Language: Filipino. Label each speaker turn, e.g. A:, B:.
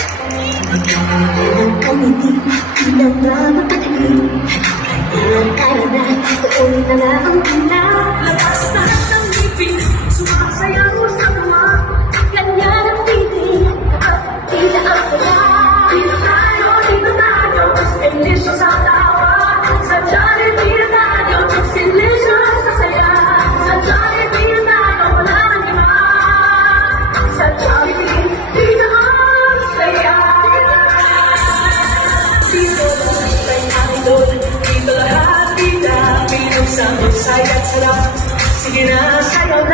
A: Ang kamiti, di na nga mapatali Ang kaya na, doon na nga ang tanda
B: Labas na ng ngipin, sumasayaw sa dito lahat kita Pinugsang magsaya at sarap Sige na, sayo na